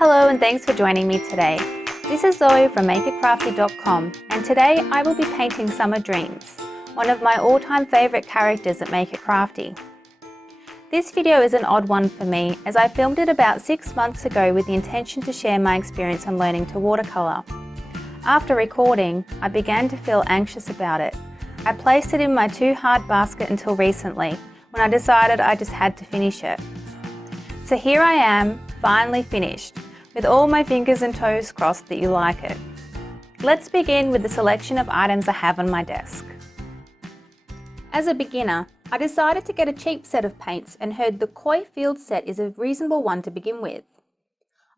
Hello and thanks for joining me today. This is Zoe from MakeItCrafty.com and today I will be painting Summer Dreams, one of my all-time favourite characters at Make It Crafty. This video is an odd one for me as I filmed it about 6 months ago with the intention to share my experience on learning to watercolour. After recording, I began to feel anxious about it. I placed it in my too hard basket until recently, when I decided I just had to finish it. So here I am, finally finished, with all my fingers and toes crossed that you like it. Let's begin with the selection of items I have on my desk. As a beginner, I decided to get a cheap set of paints and heard the Koi Field set is a reasonable one to begin with.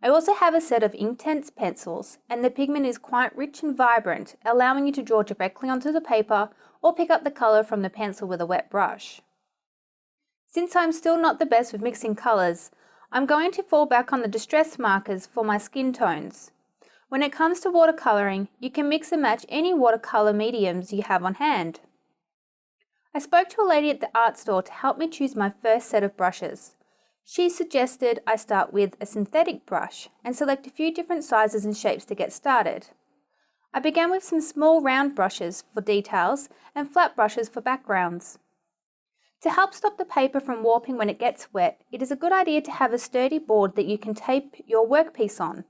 I also have a set of Inktense pencils and the pigment is quite rich and vibrant, allowing you to draw directly onto the paper or pick up the colour from the pencil with a wet brush. Since I'm still not the best with mixing colours, I'm going to fall back on the distress markers for my skin tones. When it comes to watercolouring, you can mix and match any watercolour mediums you have on hand. I spoke to a lady at the art store to help me choose my first set of brushes. She suggested I start with a synthetic brush and select a few different sizes and shapes to get started. I began with some small round brushes for details and flat brushes for backgrounds. To help stop the paper from warping when it gets wet, it is a good idea to have a sturdy board that you can tape your workpiece on.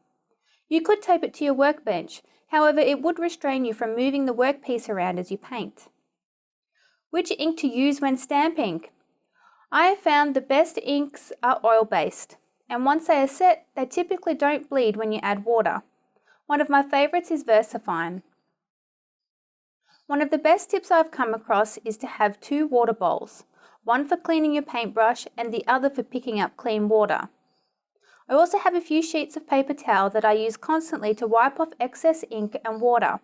You could tape it to your workbench, however it would restrain you from moving the workpiece around as you paint. Which ink to use when stamping? I have found the best inks are oil-based, and once they are set, they typically don't bleed when you add water. One of my favourites is Versafine. One of the best tips I've come across is to have 2 water bowls. One for cleaning your paintbrush and the other for picking up clean water. I also have a few sheets of paper towel that I use constantly to wipe off excess ink and water.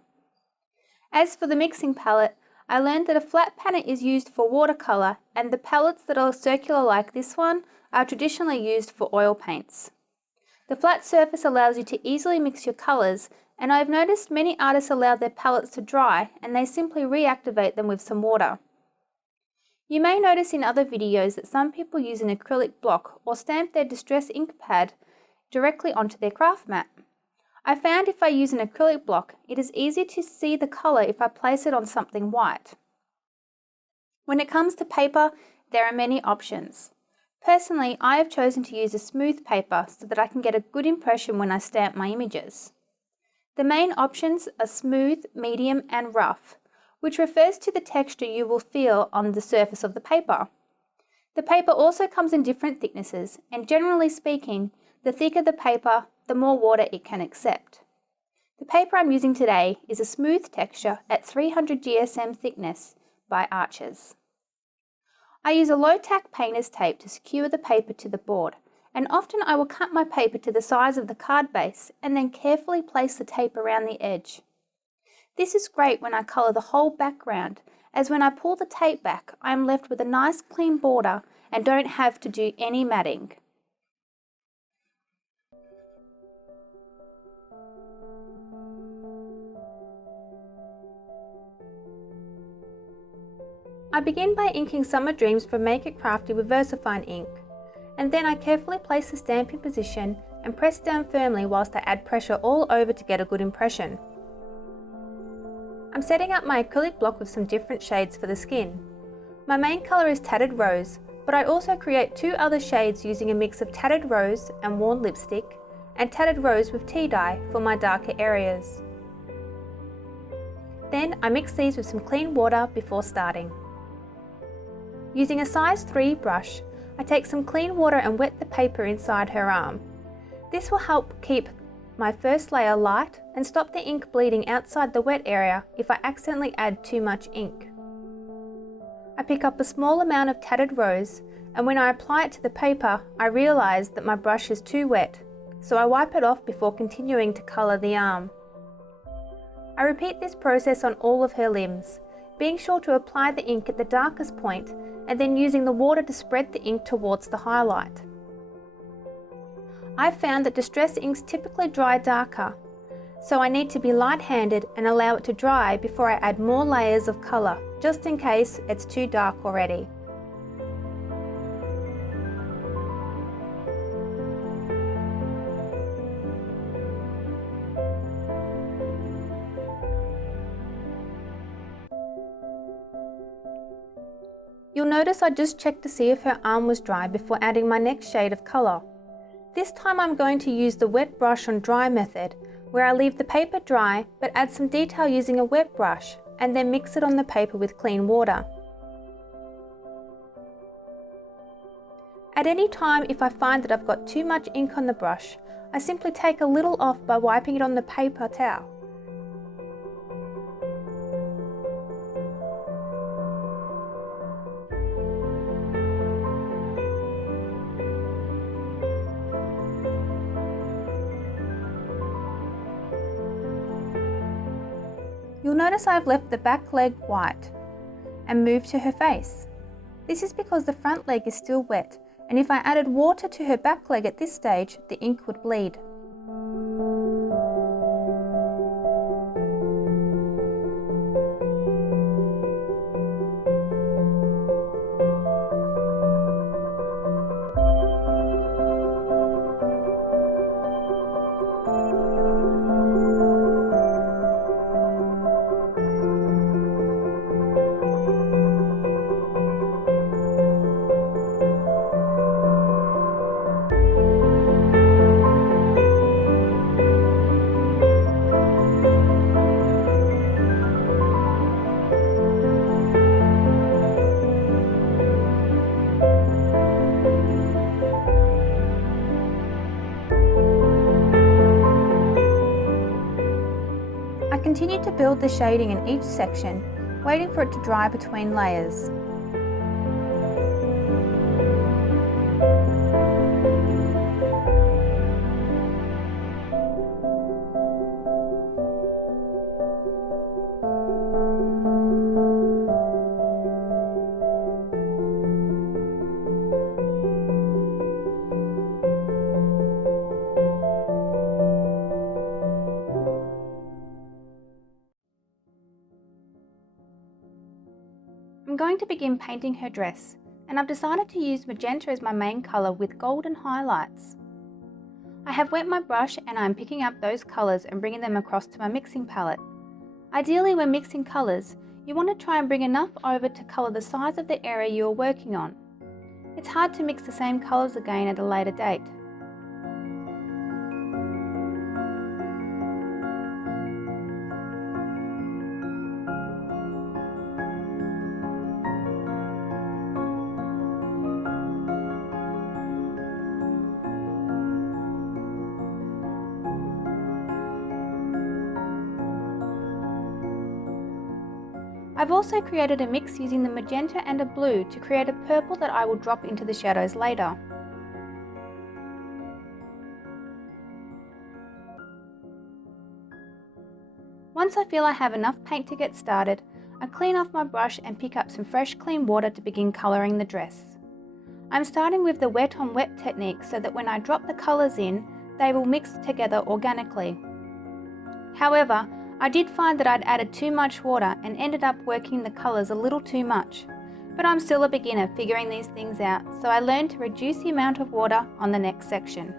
As for the mixing palette, I learned that a flat panel is used for watercolour and the palettes that are circular like this one are traditionally used for oil paints. The flat surface allows you to easily mix your colours, and I've noticed many artists allow their palettes to dry and they simply reactivate them with some water. You may notice in other videos that some people use an acrylic block or stamp their distress ink pad directly onto their craft mat. I found if I use an acrylic block, it is easier to see the colour if I place it on something white. When it comes to paper, there are many options. Personally, I have chosen to use a smooth paper so that I can get a good impression when I stamp my images. The main options are smooth, medium and rough, which refers to the texture you will feel on the surface of the paper. The paper also comes in different thicknesses, and generally speaking, the thicker the paper, the more water it can accept. The paper I'm using today is a smooth texture at 300 GSM thickness by Arches. I use a low-tack painter's tape to secure the paper to the board, and often I will cut my paper to the size of the card base and then carefully place the tape around the edge. This is great when I colour the whole background, as when I pull the tape back, I am left with a nice clean border and don't have to do any matting. I begin by inking Summer Dreams from Make It Crafty with Versafine ink, and then I carefully place the stamp in position and press down firmly whilst I add pressure all over to get a good impression. I'm setting up my acrylic block with some different shades for the skin. My main colour is Tattered Rose, but I also create 2 other shades using a mix of Tattered Rose and Worn Lipstick, and Tattered Rose with tea dye for my darker areas. Then I mix these with some clean water before starting. Using a size 3 brush, I take some clean water and wet the paper inside her arm. This will help keep my first layer light and stop the ink bleeding outside the wet area if I accidentally add too much ink. I pick up a small amount of Tattered Rose, and when I apply it to the paper, I realise that my brush is too wet, so I wipe it off before continuing to colour the arm. I repeat this process on all of her limbs, being sure to apply the ink at the darkest point and then using the water to spread the ink towards the highlight. I've found that distress inks typically dry darker, so I need to be light-handed and allow it to dry before I add more layers of colour, just in case it's too dark already. notice I just checked to see if her arm was dry before adding my next shade of colour. This time I'm going to use the wet brush on dry method, where I leave the paper dry but add some detail using a wet brush and then mix it on the paper with clean water. At any time, if I find that I've got too much ink on the brush, I simply take a little off by wiping it on the paper towel. You'll notice I've left the back leg white and moved to her face. This is because the front leg is still wet, and if I added water to her back leg at this stage, the ink would bleed. I continued to build the shading in each section, waiting for it to dry between layers. I'm going to begin painting her dress, and I've decided to use magenta as my main colour with golden highlights. I have wet my brush and I'm picking up those colours and bringing them across to my mixing palette. Ideally, when mixing colours, you want to try and bring enough over to colour the size of the area you are working on. It's hard to mix the same colours again at a later date. I've also created a mix using the magenta and a blue to create a purple that I will drop into the shadows later. Once I feel I have enough paint to get started, I clean off my brush and pick up some fresh clean water to begin colouring the dress. I'm starting with the wet on wet technique so that when I drop the colours in, they will mix together organically. However, I did find that I'd added too much water and ended up working the colours a little too much. But I'm still a beginner figuring these things out, so I learned to reduce the amount of water on the next section.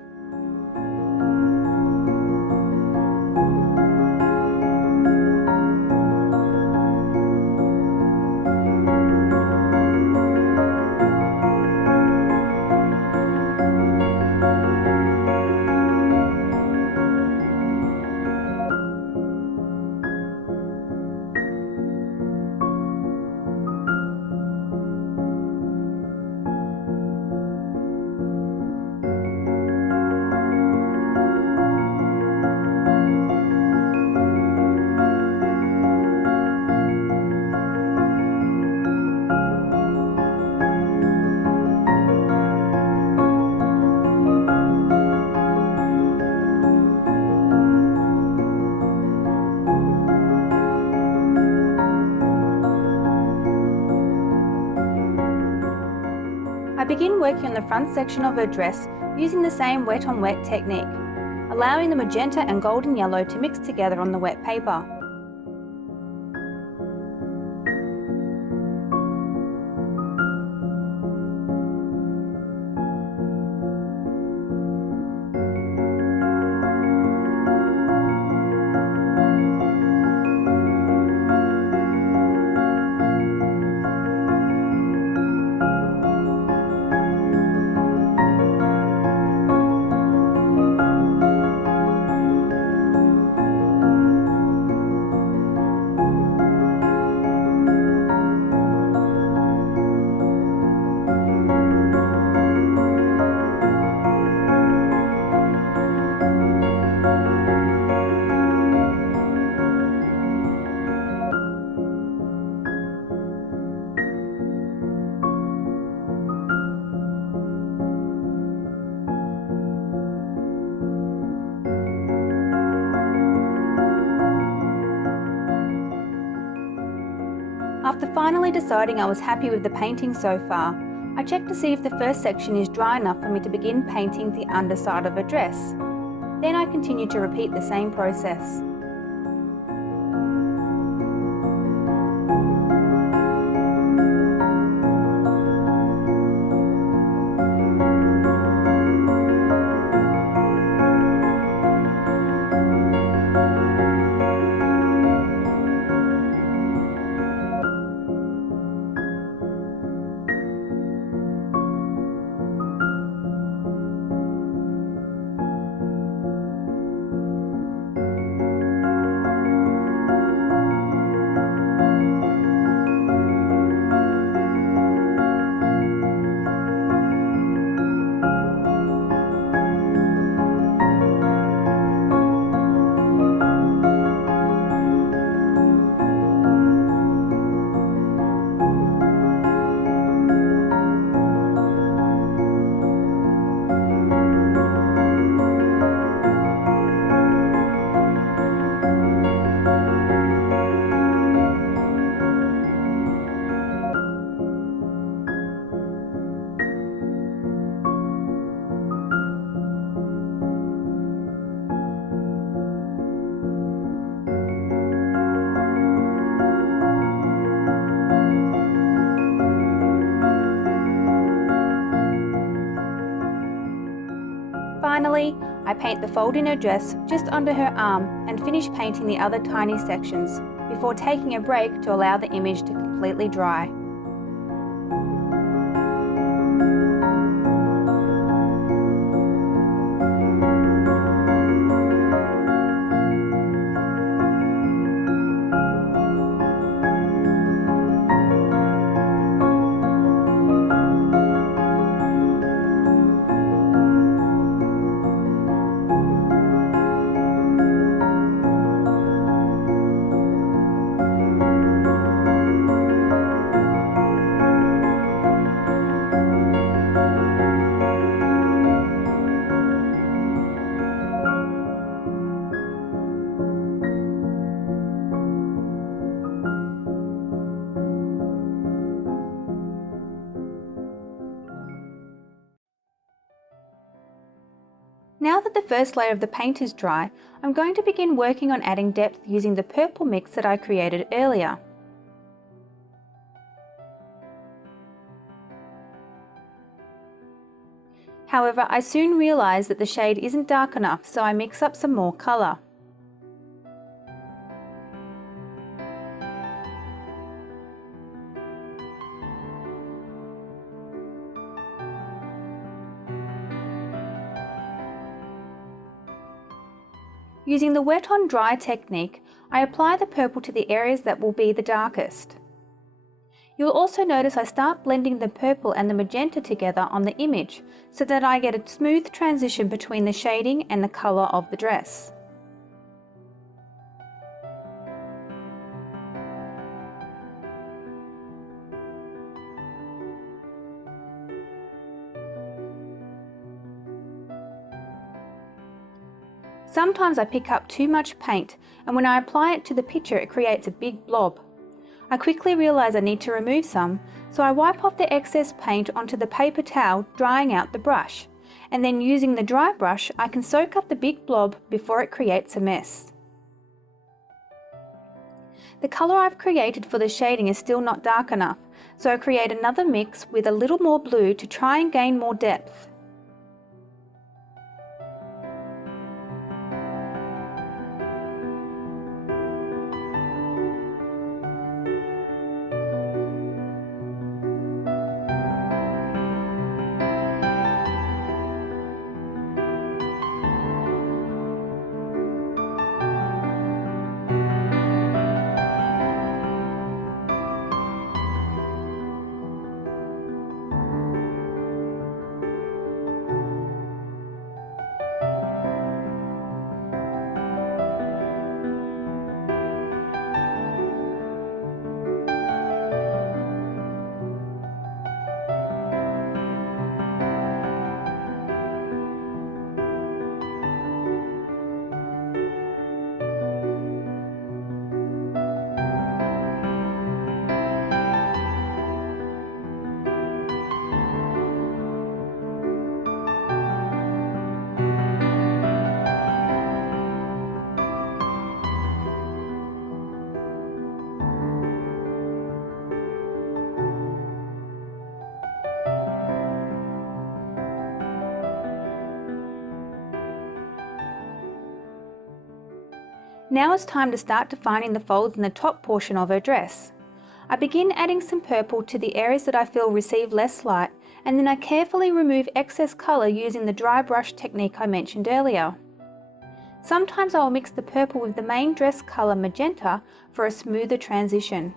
I begin working on the front section of her dress using the same wet on wet technique, allowing the magenta and golden yellow to mix together on the wet paper. After finally deciding I was happy with the painting so far, I checked to see if the first section is dry enough for me to begin painting the underside of a dress. Then I continue to repeat the same process. Finally, I paint the fold in her dress just under her arm and finish painting the other tiny sections before taking a break to allow the image to completely dry. Now that the first layer of the paint is dry, I'm going to begin working on adding depth using the purple mix that I created earlier. However, I soon realised that the shade isn't dark enough, so I mix up some more colour. Using the wet on dry technique, I apply the purple to the areas that will be the darkest. You'll also notice I start blending the purple and the magenta together on the image so that I get a smooth transition between the shading and the colour of the dress. Sometimes I pick up too much paint, and when I apply it to the picture it creates a big blob. I quickly realise I need to remove some, so I wipe off the excess paint onto the paper towel, drying out the brush, and then using the dry brush I can soak up the big blob before it creates a mess. The colour I've created for the shading is still not dark enough, so I create another mix with a little more blue to try and gain more depth. Now it's time to start defining the folds in the top portion of her dress. I begin adding some purple to the areas that I feel receive less light, and then I carefully remove excess colour using the dry brush technique I mentioned earlier. Sometimes I will mix the purple with the main dress colour magenta for a smoother transition.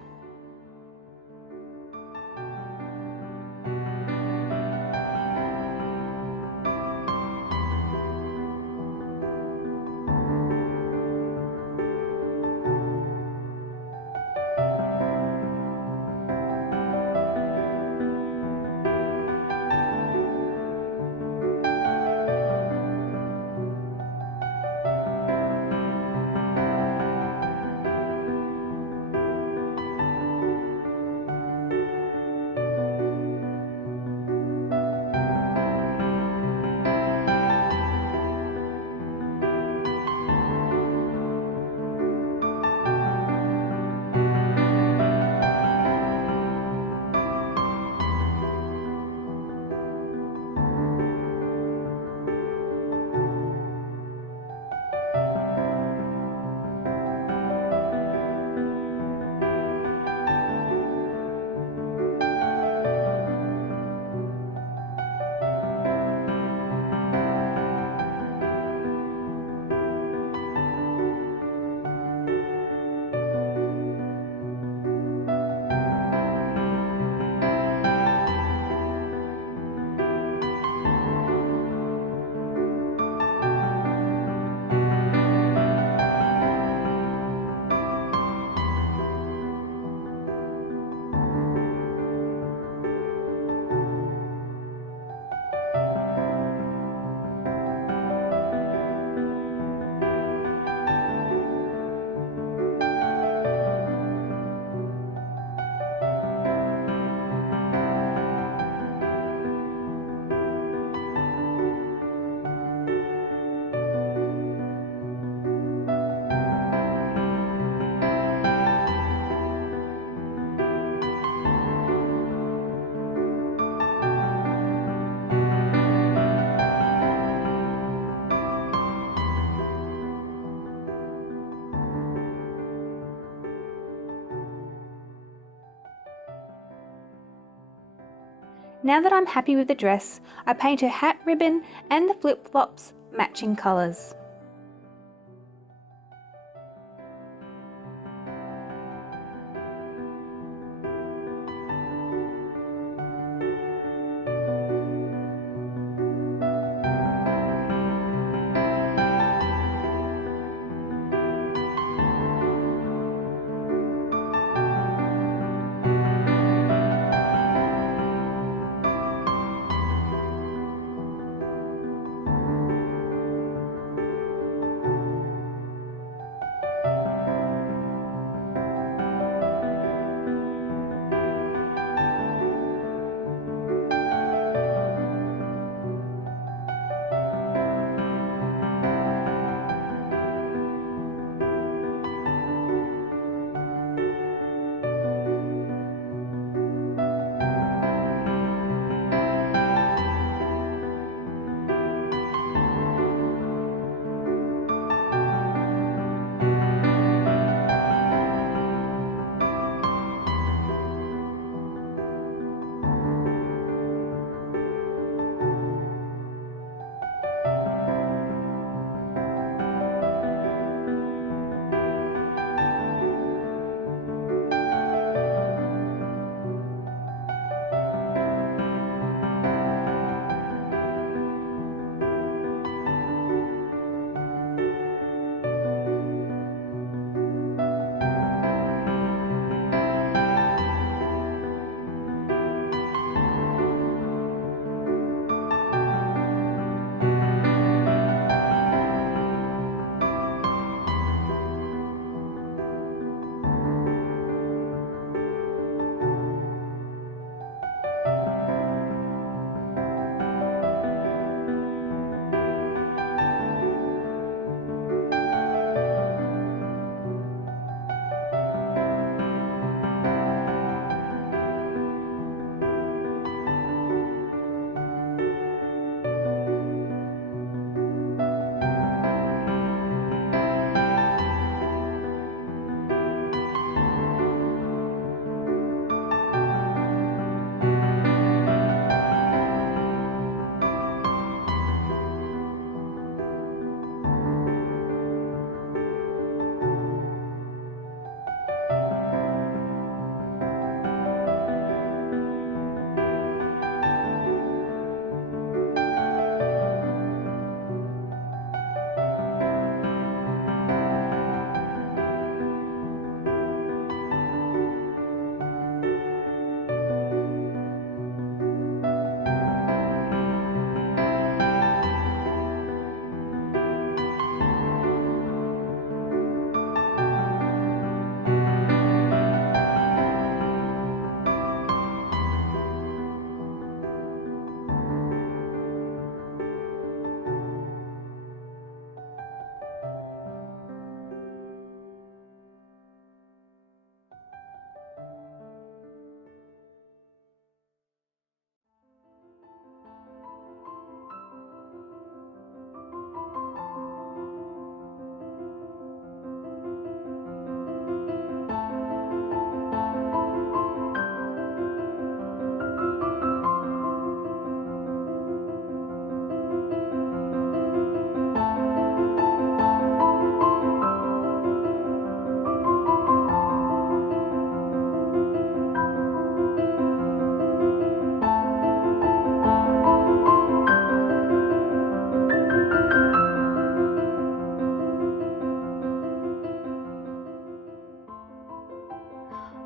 Now that I'm happy with the dress, I paint her hat ribbon and the flip-flops matching colours.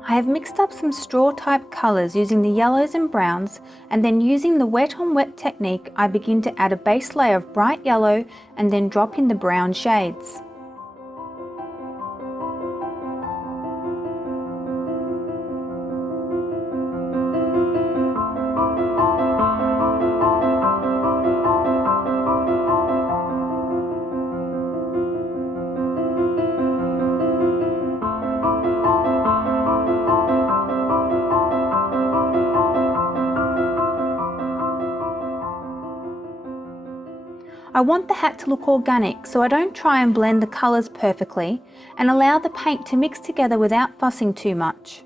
I have mixed up some straw type colours using the yellows and browns, and then using the wet on wet technique I begin to add a base layer of bright yellow and then drop in the brown shades. I want the hat to look organic, so I don't try and blend the colours perfectly and allow the paint to mix together without fussing too much.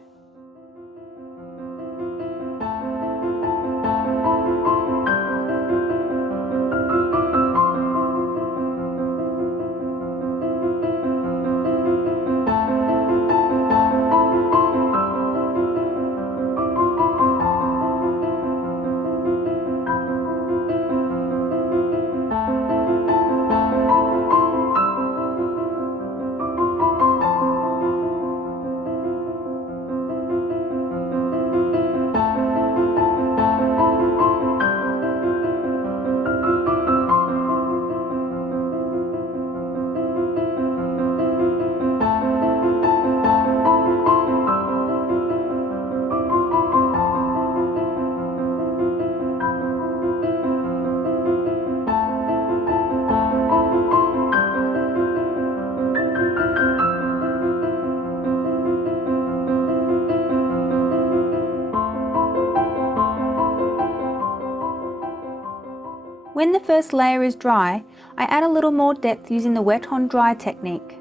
When the first layer is dry, I add a little more depth using the wet on dry technique.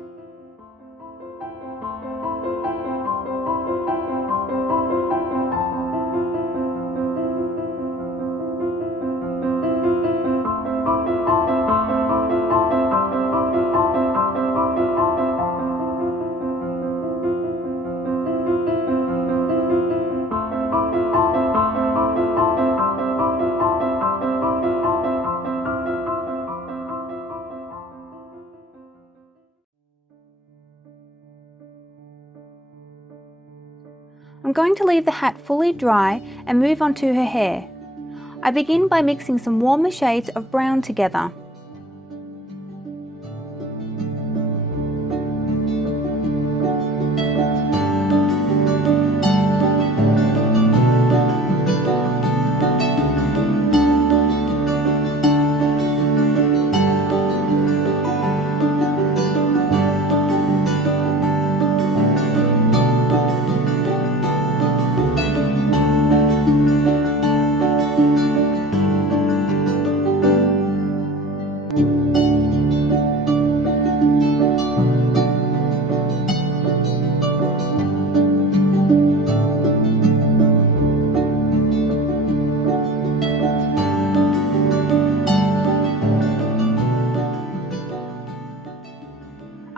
I'm going to leave the hat fully dry and move on to her hair. I begin by mixing some warmer shades of brown together.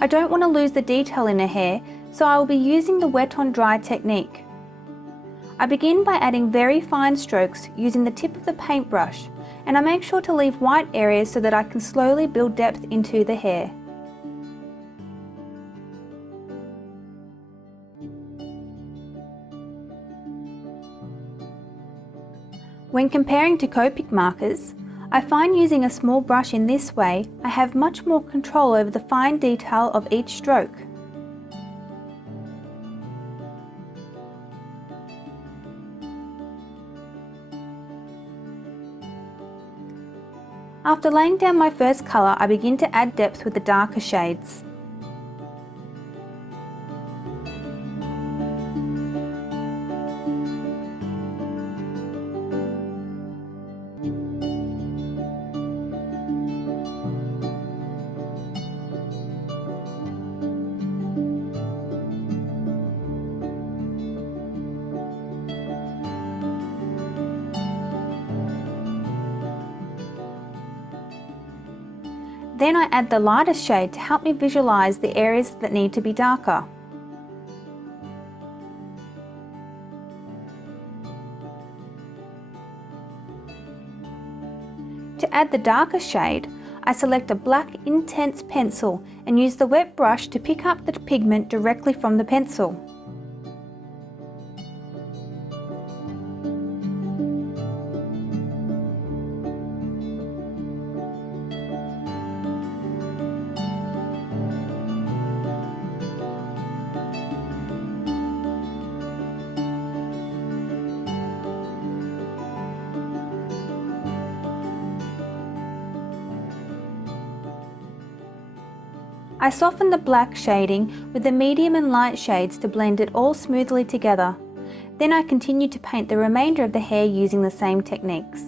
I don't want to lose the detail in her hair, so I will be using the wet on dry technique. I begin by adding very fine strokes using the tip of the paintbrush, and I make sure to leave white areas so that I can slowly build depth into the hair. When comparing to Copic markers, I find using a small brush in this way, I have much more control over the fine detail of each stroke. After laying down my first colour, I begin to add depth with the darker shades. Then I add the lighter shade to help me visualise the areas that need to be darker. To add the darker shade, I select a black Inktense pencil and use the wet brush to pick up the pigment directly from the pencil. I softened the black shading with the medium and light shades to blend it all smoothly together. Then I continued to paint the remainder of the hair using the same techniques.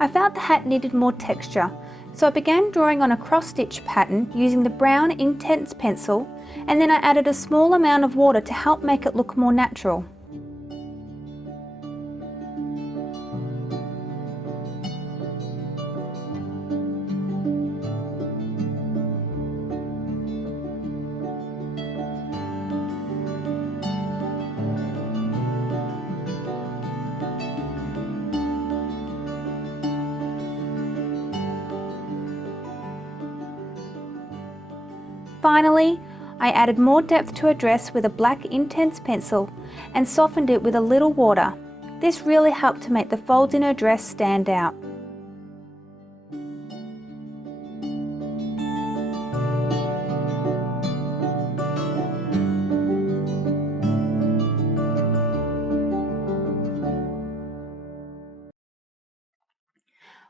I felt the hat needed more texture, so I began drawing on a cross-stitch pattern using the brown Inktense pencil, and then I added a small amount of water to help make it look more natural. Finally, I added more depth to her dress with a black Inktense pencil and softened it with a little water. This really helped to make the folds in her dress stand out.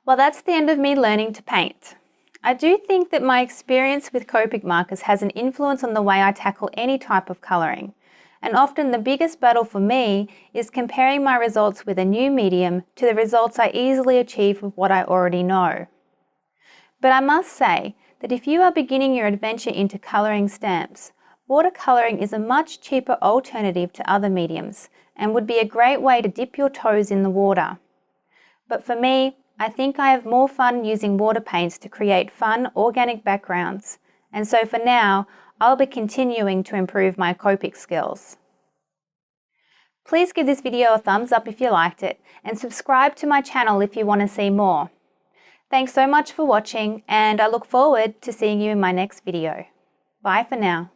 Well, that's the end of me learning to paint. I do think that my experience with Copic markers has an influence on the way I tackle any type of colouring, and often the biggest battle for me is comparing my results with a new medium to the results I easily achieve with what I already know. But I must say that if you are beginning your adventure into colouring stamps, Watercolouring is a much cheaper alternative to other mediums and would be a great way to dip your toes in the water. But for me, I think I have more fun using water paints to create fun, organic backgrounds, and so for now, I'll be continuing to improve my Copic skills. Please give this video a thumbs up if you liked it, and subscribe to my channel if you want to see more. Thanks so much for watching, and I look forward to seeing you in my next video. Bye for now.